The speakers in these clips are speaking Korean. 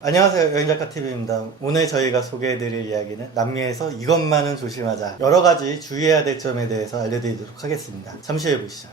안녕하세요, 여행작가TV입니다. 오늘 저희가 소개해드릴 이야기는 남미에서 이것만은 조심하자, 여러가지 주의해야 될 점에 대해서 알려드리도록 하겠습니다. 잠시 후에 보시죠.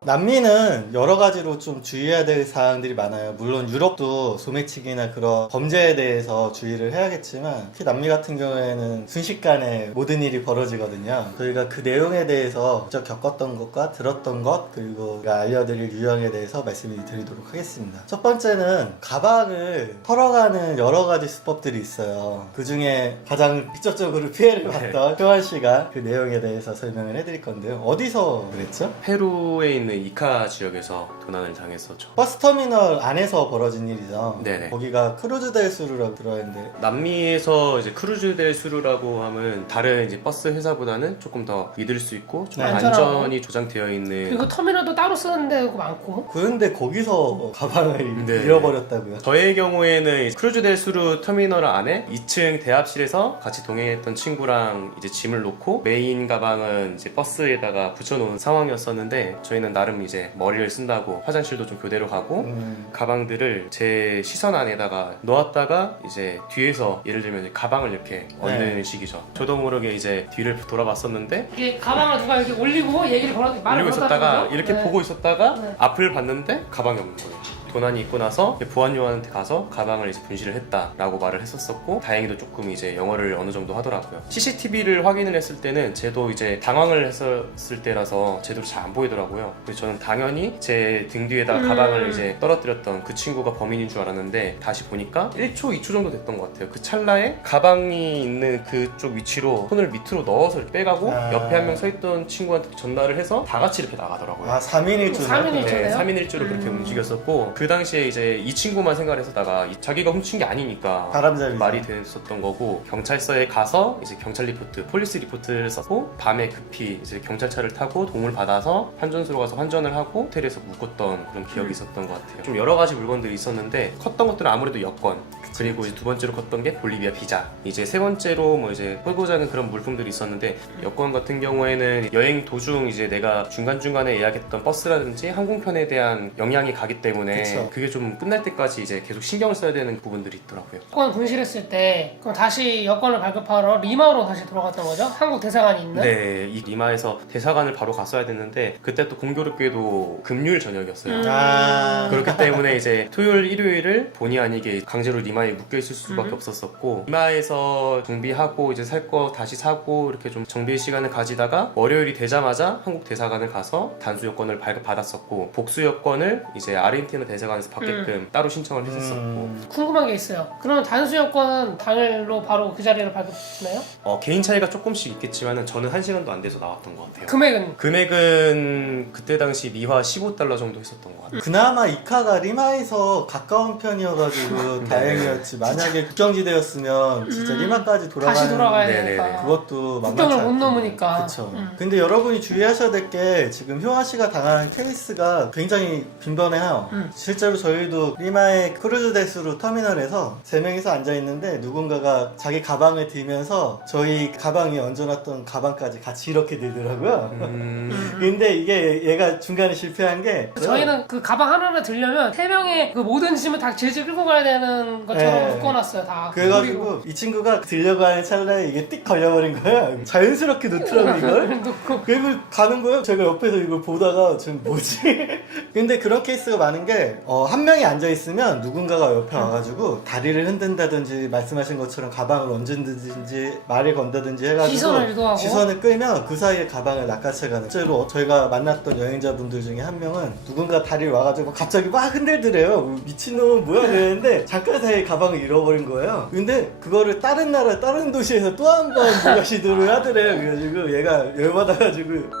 남미는 여러 가지로 좀 주의해야 될 사항들이 많아요. 물론 유럽도 소매치기나 그런 범죄에 대해서 주의를 해야겠지만, 특히 남미 같은 경우에는 순식간에 모든 일이 벌어지거든요. 저희가 그 내용에 대해서 직접 겪었던 것과 들었던 것, 그리고 알려드릴 유형에 대해서 말씀을 드리도록 하겠습니다. 첫 번째는 가방을 털어가는 여러 가지 수법들이 있어요. 그 중에 가장 직접적으로 피해를 봤던 효원 씨가 그 내용에 대해서 설명을 해드릴 건데요. 어디서 그랬죠? 페루에 있는 이카 지역에서 도난을 당했었죠. 버스터미널 안에서 벌어진 일이죠. 네네. 거기가 크루즈 델 수르라고 들어있는데, 남미에서 이제 크루즈 델 수르라고 하면 다른 이제 버스 회사보다는 조금 더 믿을 수 있고 좀 안전하고. 안전이 조장되어 있는. 그리고 터미널도 따로 쓰는 데도 많고. 그런데 거기서 가방을 네. 잃어버렸다고요? 저의 경우에는 크루즈 델 수르 터미널 안에 2층 대합실에서 같이 동행했던 친구랑 이제 짐을 놓고 메인 가방은 이제 버스에다가 붙여놓은 상황이었었는데, 저희는 나름 이제 머리를 쓴다고 화장실도 좀 교대로 가고 가방들을 제 시선 안에다가 놓았다가 이제 뒤에서 예를 들면 이제 가방을 이렇게 얻는 식이죠. 저도 모르게 이제 뒤를 돌아봤었는데 이게 가방을 누가 이렇게 올리고 얘기를 말을 올리고 있었다가 걸었다는 거죠? 이렇게 네. 보고 있었다가 네. 앞을 봤는데 가방이 없는 거예요. 도난이 있고 나서 보안요원한테 가서 가방을 이제 분실을 했다라고 말을 했었었고, 다행히도 조금 이제 영어를 어느 정도 하더라고요. CCTV를 확인을 했을 때는 쟤도 이제 당황을 했었을 때라서 제대로 잘 안 보이더라고요. 그래서 저는 당연히 제 등 뒤에다가 가방을 이제 떨어뜨렸던 그 친구가 범인인 줄 알았는데, 다시 보니까 1초, 2초 정도 됐던 것 같아요. 그 찰나에 가방이 있는 그쪽 위치로 손을 밑으로 넣어서 빼가고 옆에 한 명 서 있던 친구한테 전달을 해서 다 같이 이렇게 나가더라고요. 3인 1조. 3인 1조. 네, 그래요? 3인 1조로 그렇게 움직였었고, 그 당시에 이제 이 친구만 생각을 했었다가 자기가 훔친 게 아니니까 바람잡이죠. 말이 됐었던 거고, 경찰서에 가서 이제 경찰 리포트, 폴리스 리포트를 써고 밤에 급히 이제 경찰차를 타고 도움을 받아서 환전소로 가서 환전을 하고 호텔에서 묵었던 그런 기억이 있었던 것 같아요. 좀 여러 가지 물건들이 있었는데, 컸던 것들은 아무래도 여권, 그리고 이제 두 번째로 컸던 게 볼리비아 비자, 이제 세 번째로 뭐 이제 홀고 작은 그런 물품들이 있었는데, 여권 같은 경우에는 여행 도중 이제 내가 중간중간에 예약했던 버스라든지 항공편에 대한 영향이 가기 때문에 그쵸. 그게 좀 끝날 때까지 이제 계속 신경을 써야 되는 부분들이 있더라고요. 여권 분실했을 때 그럼 다시 여권을 발급하러 리마로 다시 돌아갔던 거죠? 한국 대사관이 있는? 네, 이 리마에서 대사관을 바로 갔어야 됐는데, 그때 또 공교롭게도 금요일 저녁이었어요. 그렇기 때문에 이제 토요일, 일요일을 본의 아니게 강제로 리마에 묶여있을 수밖에 없었었고, 리마에서 정비하고 이제 살 거 다시 사고 이렇게 좀 정비의 시간을 가지다가 월요일이 되자마자 한국 대사관을 가서 단수 여권을 발급받았었고, 복수 여권을 이제 아르헨티나 대사관에서 받게끔 따로 신청을 했었었고. 궁금한 게 있어요. 그러면 단수 여권은 당일로 바로 그 자리를 발급되나요? 개인 차이가 조금씩 있겠지만은 저는 1시간도 안 돼서 나왔던 것 같아요. 금액은? 금액은 그때 당시 미화 15달러 정도 했었던 것 같아요. 그나마 이카가 리마에서 가까운 편이어가지고 다행이었지. 만약에 국경지대였으면 진짜 리마까지 다시 돌아가야 네네네. 되니까. 그것도 만만치 국경을 않고. 못 넘으니까. 그쵸. 근데 여러분이 주의하셔야 될 게, 지금 효아 씨가 당한 케이스가 굉장히 빈번해요. 실제로 저희도 리마의 크루즈 델수루 터미널에서 3명이서 앉아있는데, 누군가가 자기 가방을 들면서 저희 가방에 얹어놨던 가방까지 같이 이렇게 들더라고요. 근데 이게 얘가 중간에 실패한 게, 저희는 그 가방 하나를 들려면 3명의 그 모든 짐을 다 질질 끌고 가야 되는 것처럼 네. 묶어놨어요, 다. 그래가지고 이 친구가 들려고 하는 찰나에 이게 띡 걸려버린 거야. 자연스럽게 놓더라고 이걸. 놓고. 그리고 가는 거예요. 제가 옆에서 이걸 보다가 지금 뭐지? 근데 그런 케이스가 많은 게, 한 명이 앉아있으면 누군가가 옆에 와가지고 다리를 흔든다든지 말씀하신 것처럼 가방을 얹은다든지 말을 건다든지 해가지고 시선을 유도하고. 시선을 끌면 그 사이에 가방을 낚아채가는. 실제로 저희가 만났던 여행자분들 중에 한 명은 누군가 다리를 와가지고 갑자기 막 흔들더래요. 미친놈은 뭐야 그랬는데 잠깐 사이에 가방을 잃어버린 거예요. 근데 그거를 다른 나라 다른 도시에서 또 한 번 누가 시도를 하더래요. 그래가지고 얘가 열받아가지고.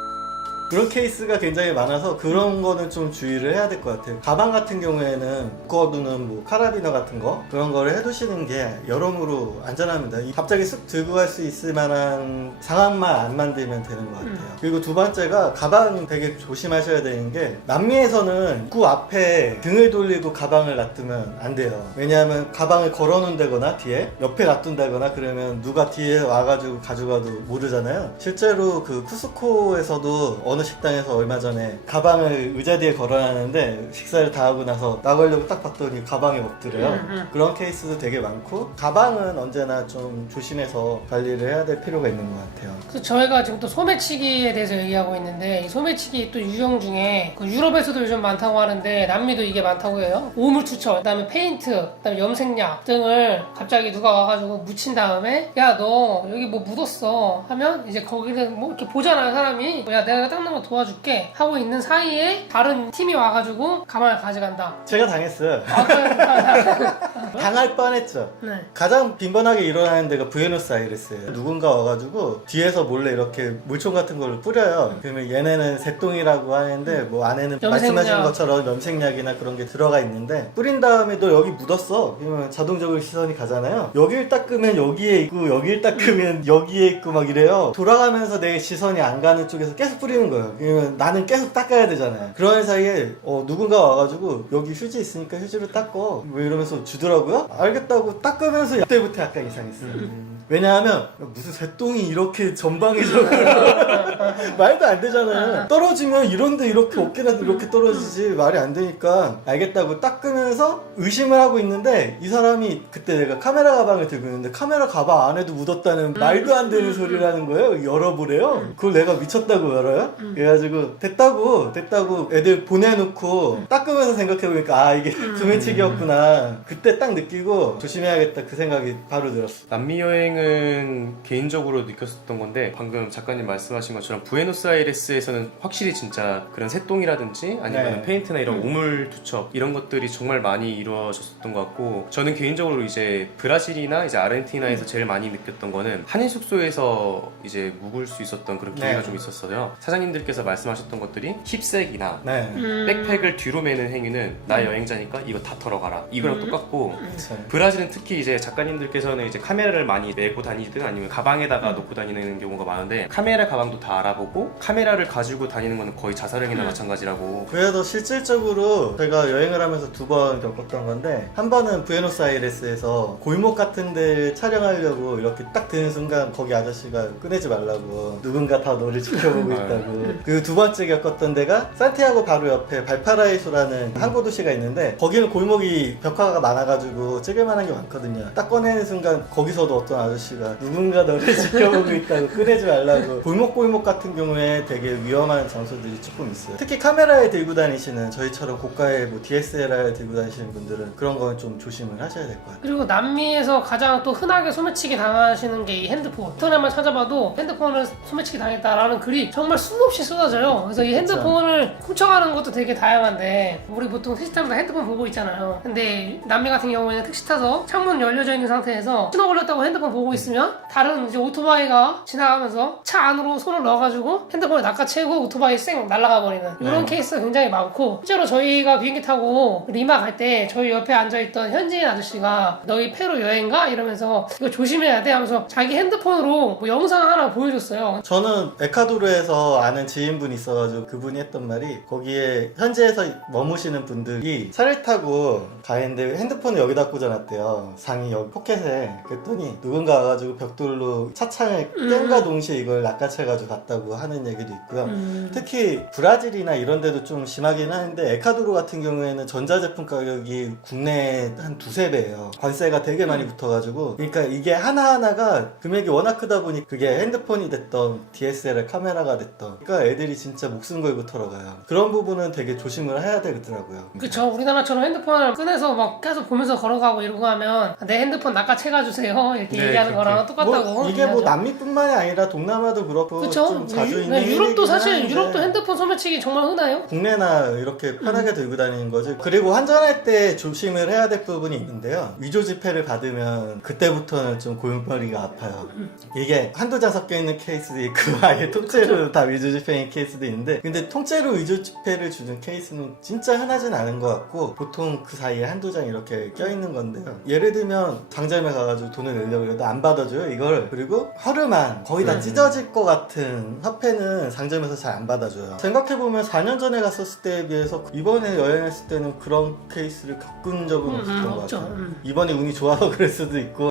그런 케이스가 굉장히 많아서 그런 거는 좀 주의를 해야 될 것 같아요. 가방 같은 경우에는 묶어두는 뭐 카라비너 같은 거, 그런 거를 해두시는 게 여러모로 안전합니다. 갑자기 쑥 들고 갈 수 있을 만한 상황만 안 만들면 되는 것 같아요. 그리고 두 번째가, 가방 되게 조심하셔야 되는 게, 남미에서는 입구 앞에 등을 돌리고 가방을 놔두면 안 돼요. 왜냐하면 가방을 걸어놓는다거나 뒤에 옆에 놔둔다거나 그러면 누가 뒤에 와가지고 가져가도 모르잖아요. 실제로 그 쿠스코에서도 어느 어느 식당에서 얼마 전에 가방을 의자 뒤에 걸어놨는데 식사를 다 하고 나서 나가려고 딱 봤더니 가방이 없더래요. 그런 케이스도 되게 많고 가방은 언제나 좀 조심해서 관리를 해야 될 필요가 있는 것 같아요. 그 저희가 지금 또 소매치기에 대해서 얘기하고 있는데 이 소매치기 또 유형 중에 그 유럽에서도 요즘 많다고 하는데 남미도 이게 많다고 해요. 오물투척, 그다음에 페인트, 그다음에 염색약 등을 갑자기 누가 와가지고 묻힌 다음에 야 너 여기 뭐 묻었어 하면 이제 거기를 뭐 이렇게 보잖아요 사람이. 야 내가 닦는 거 도와줄게 하고 있는 사이에 다른 팀이 와가지고 가방을 가져간다. 제가 당했어요. 아, 그래. 당할 뻔했죠. 네. 가장 빈번하게 일어나는 데가 부에노스아이레스예요. 누군가 와가지고 뒤에서 몰래 이렇게 물총 같은 걸 뿌려요. 그러면 얘네는 새똥이라고 하는데 뭐 안에는 염색약. 말씀하신 것처럼 염색약이나 그런 게 들어가 있는데 뿌린 다음에 너 여기 묻었어. 그러면 자동적으로 시선이 가잖아요. 여길 닦으면 여기에 있고 여길 닦으면 여기에 있고 막 이래요. 돌아가면서 내 시선이 안 가는 쪽에서 계속 뿌리는 거예요. 그러면 나는 계속 닦아야 되잖아요. 그런 사이에 누군가 와가지고 여기 휴지 있으니까 휴지로 닦어 뭐 이러면서 주더라고요. 알겠다고 닦으면서 그때부터 약간 이상했어요. 왜냐하면 무슨 새똥이 이렇게 전방위적으로 말도 안 되잖아요. 떨어지면 이런데 이렇게 어깨라도 이렇게 떨어지지 말이 안 되니까 알겠다고 닦으면서 의심을 하고 있는데 이 사람이 그때 내가 카메라 가방을 들고 있는데 카메라 가방 안에도 묻었다는 말도 안 되는 소리를 하는 거예요. 열어보래요. 그걸 내가 미쳤다고 열어요? 그래가지고 됐다고 애들 보내놓고 닦으면서 생각해보니까 아 이게 소매치기였구나. 그때 딱 느끼고 조심해야겠다 그 생각이 바로 들었어. 남미 여행은 개인적으로 느꼈었던 건데 방금 작가님 말씀하신 것처럼 부에노스아이레스에서는 확실히 진짜 그런 새똥이라든지 아니면 네. 페인트나 이런 오물투척 이런 것들이 정말 많이 이루어졌었던 것 같고 저는 개인적으로 이제 브라질이나 이제 아르헨티나에서 제일 많이 느꼈던 거는 한인 숙소에서 이제 묵을 수 있었던 그런 기회가 네. 좀 있었어요. 사장님들께서 말씀하셨던 것들이 힙색이나 네. 백팩을 뒤로 매는 행위는 나 여행자니까 이거 다 털어가라 이거랑 똑같고 그쵸. 브라질은 특히 이제 작가님들께서는 이제 카메라를 많이 메고 다니든 아니면 가방에다가 놓고 다니는 경우가 많은데 카메라 가방도 다 알아보고 카메라를 가지고 다니는 거는 거의 자살행위나 마찬가지라고. 그래도 실질적으로 제가 여행을 하면서 2번 겪었던 건데 한 번은 부에노스아이레스에서 골목 같은 데 촬영하려고 이렇게 딱 드는 순간 거기 아저씨가 꺼내지 말라고 누군가 다 너를 지켜보고 있다고. 그리고 2번째 겪었던 데가 산티아고 바로 옆에 발파라이소라는 항구 도시가 있는데 거기는 골목이 벽화가 많아가지고 찍을 만한 게 많거든요. 딱 꺼내는 순간 거기서도 어떤 아저씨가 누군가 너를 지켜보고 있다고 꺼내지 말라고. 골목 같은 경우에 되게 위험한 장소들이 조금 있어요. 특히 카메라에 들고 다니시는 저희처럼 고가의 뭐 DSLR 들고 다니시는 분들은 그런 건 좀 조심을 하셔야 될 것 같아요. 그리고 남미에서 가장 또 흔하게 소매치기 당하시는 게 이 핸드폰. 인터넷만 찾아봐도 핸드폰을 소매치기 당했다라는 글이 정말 수없이 쏟아져요. 그래서 이 핸드폰을 훔쳐가는 것도 되게 다양한데 우리 보통 택시 타면서 핸드폰 보고 있잖아요. 근데 남미 같은 경우에는 택시 타서 창문 열려져 있는 상태에서 신호 걸렸다고 핸드폰 보고 있으면 다른 이제 오토바이가 지나가면서 차 안으로 손을 넣어가지고 핸드폰을 낚아채고 오토바이 쌩 날아가 버리는 이런 케이스가 굉장히 많고 실제로 저희가 비행기 타고 리마 갈 때 저희 옆에 앉아있던 현지인 아저씨가 너희 페루 여행 가? 이러면서 이거 조심해야 돼 하면서 자기 핸드폰으로 뭐 영상 하나 보여줬어요. 저는 에콰도르에서 아는 지인분이 있어가지고 그분이 했던 말이 거기에 현지에서 머무시는 분들이 차를 타고 가는데 핸드폰을 여기다 꽂아놨대요. 상이 여기 포켓에. 그랬더니 누군가 와가지고 벽돌로 차창을 깬과 동시에 이걸 낚아채가지고 갔다고 하는 얘기도 있고요. 특히 브라질이나 이런 데도 좀 심하긴 하는데 에콰도르 같은 경우에는 전자제품 가격이 국내에 한 2~3배예요. 관세가 되게 많이 붙어가지고 그러니까 이게 하나하나가 금액이 워낙 크다 보니 그게 핸드폰이 됐던 DSLR 카메라가 됐던 그러니까 애들이 진짜 목숨 걸고 털어가요. 그런 부분은 되게 조심을 해야 되더라고요. 그쵸. 우리나라처럼 핸드폰을 꺼내서 막 계속 보면서 걸어가고 이러고 하면 내 핸드폰 낚아채가주세요 이렇게 네, 얘기하는 그렇게. 거랑 똑같다고. 뭐 이게 뭐 얘기하죠. 남미뿐만이 아니라 동남아도 그렇고 그쵸. 좀 자주 있는 네, 유럽도 일이긴 사실 하는데 유럽도 핸드폰 소매치기 정말 흔해요. 국내나 이렇게 편하게 들고 다니는 거지. 그리고 환전할 때 조심을 해야 될 부분이 있는데요. 위조 지폐를 받으면 그때부터는 좀 골머리가 아파요. 이게 한두 장 섞여 있는 케이스도 있고 아예 통째로 다 위조 지폐인 케이스도 있는데 근데 통째로 위조 지폐를 주는 케이스는 진짜 흔하진 않은 것 같고 보통 그 사이에 한두 장 이렇게 껴있는 건데요. 예를 들면 상점에 가가지고 돈을 내려고 해도 안 받아줘요 이걸. 그리고 허름한 거의 다 찢어질 것 같은 화폐는 상점에서 잘 안 받아줘요. 생각해보면 4년 전에 갔었을 때에 비해서 이번에 여행했을 때는 그런 케이스를 겪은 적은 없었던 것 없죠. 같아요. 이번에 운이 좋아서 그럴 수도 있고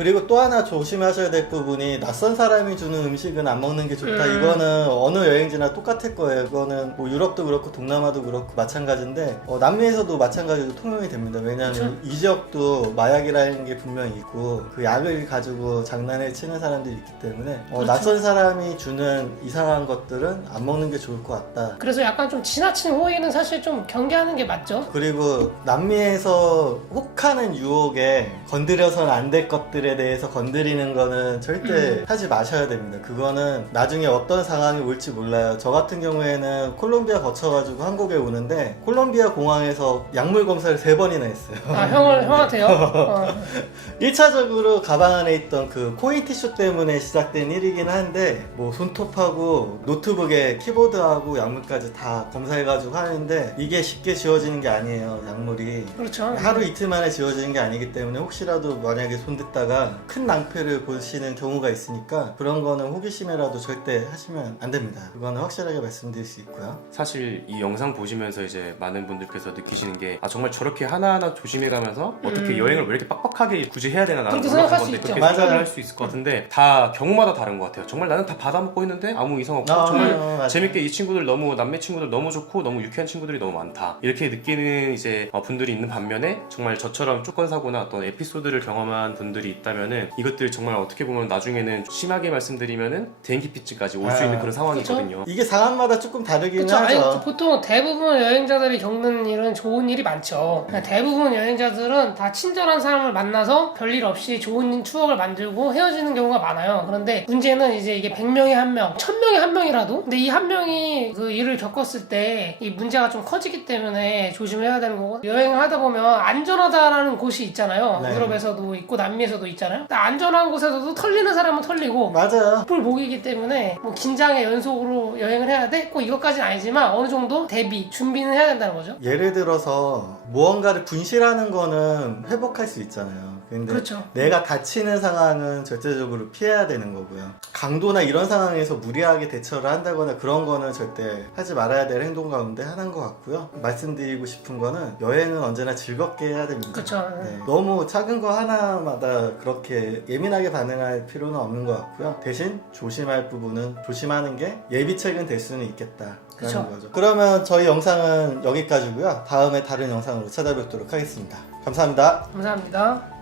그리고 또 하나 조심하셔야 될 부분이 낯선 사람이 주는 음식은 안 먹는 게 좋다. 이거는 어느 여행지나 똑같을 거예요. 이거는 뭐 유럽도 그렇고 동남아도 그렇고 마찬가지인데 남미에서도 마찬가지로 통용이 됩니다. 왜냐하면 그쵸? 이 지역도 마약이라는 게 분명히 있고 그 약을 가지고 장난을 치는 사람들이 있기 때문에 그렇죠. 낯선 사람이 주는 이상한 것들은 안 먹는 게 좋을 것 같다. 그래서 약간 좀 지나친 호의는 사실 좀 경계하는 게 맞죠. 그리고 남미에서 혹하는 유혹에 건드려서는 안 될 것들에 대해서 건드리는 거는 절대 하지 마셔야 됩니다. 그거는 나중에 어떤 상황이 올지 몰라요. 저 같은 경우에는 콜롬비아 거쳐가지고 한국에 오는데 콜롬비아 공항에서 약물 검사를 3번이나 했어요. 아 형한테요? 1차적으로 가방 안에 있던 그 코인 티슈 때문에 시작된 일이긴 한데 뭐 손톱하고 노트북에 키보드하고 약물까지 다 검사해가지고 하는데 이게 쉽게 지워지는 게 아니에요. 약물이 그렇죠. 하루 이틀 만에 지워지는 게 아니기 때문에 혹시라도 만약에 손댔다가 큰 낭패를 보시는 경우가 있으니까 그런 거는 호기심에라도 절대 하시면 안 됩니다. 그거는 확실하게 말씀드릴 수 있고요. 사실 이 영상 보시면서 이제 많은 분들께서 느끼시는 게 정말 저렇게 하나하나 조심해가면서 어떻게 여행을 왜 이렇게 빡빡하게 굳이 해야 되나 나는 그렇게 몰랐던 생각할 수 건데 있죠. 그렇게 맞아요. 생각을 할 수 있을 것 같은데 다 경우마다 다른 것 같아요. 정말 나는 다 받아먹고 있는데 아무 이상 없고 정말 맞아요. 재밌게 이 친구들 너무 남매 친구들 너무 좋고 너무 유쾌한 친구들이 너무 많다 이렇게 느끼는 이제 분들이 있는 반면에 정말 저처럼 조건 사고나 어떤 에피소드를 경험한 분들이 있다면은 이것들 정말 어떻게 보면 나중에는 심하게 말씀드리면은 대인기피증까지 올 수 있는 그런 상황이거든요. 이게 상황마다 조금 다르긴 그렇죠. 아니 하죠. 보통 대부분 여행자들이 겪는 일은 좋은 일이 많죠. 대부분 여행자들은 다 친절한 사람을 만나서 별일 없이 좋은 추억을 만들고 헤어지는 경우가 많아요. 그런데 문제는 이제 이게 100명에 1명, 1000명에 1명이라도 근데 이 한 명이 그 일을 겪었을 때 이 문제가 좀 커지기 때문에 조심을 해야 되는 거고 여행을 하다 보면 안전하다라는 곳이 있잖아요. 네. 유럽에서도 있고 남미에서도 있잖아요. 근데 안전한 곳에서도 털리는 사람은 털리고 맞아요. 복이기 때문에 뭐 긴장의 연속으로 여행을 해야 돼? 꼭 이것까지는 아니지만 어느 정도 대비, 준비는 해야 된다는 거죠. 예를 들어서 무언가를 분실하는 거는 회복할 수 있잖아요. 근데 그렇죠. 내가 다치는 상황은 절대적으로 피해야 되는 거고요. 강도나 이런 상황에서 무리하게 대처를 한다거나 그런 거는 절대 하지 말아야 될 행동 가운데 하나인 것 같고요. 말씀드리고 싶은 거는 여행은 언제나 즐겁게 해야 됩니다. 그렇죠. 네, 너무 작은 거 하나마다 그렇게 예민하게 반응할 필요는 없는 것 같고요. 대신 조심할 부분은 조심하는 게 예비책은 될 수는 있겠다. 그쵸. 거죠. 그러면 저희 영상은 여기까지고요. 다음에 다른 영상으로 찾아뵙도록 하겠습니다. 감사합니다. 감사합니다.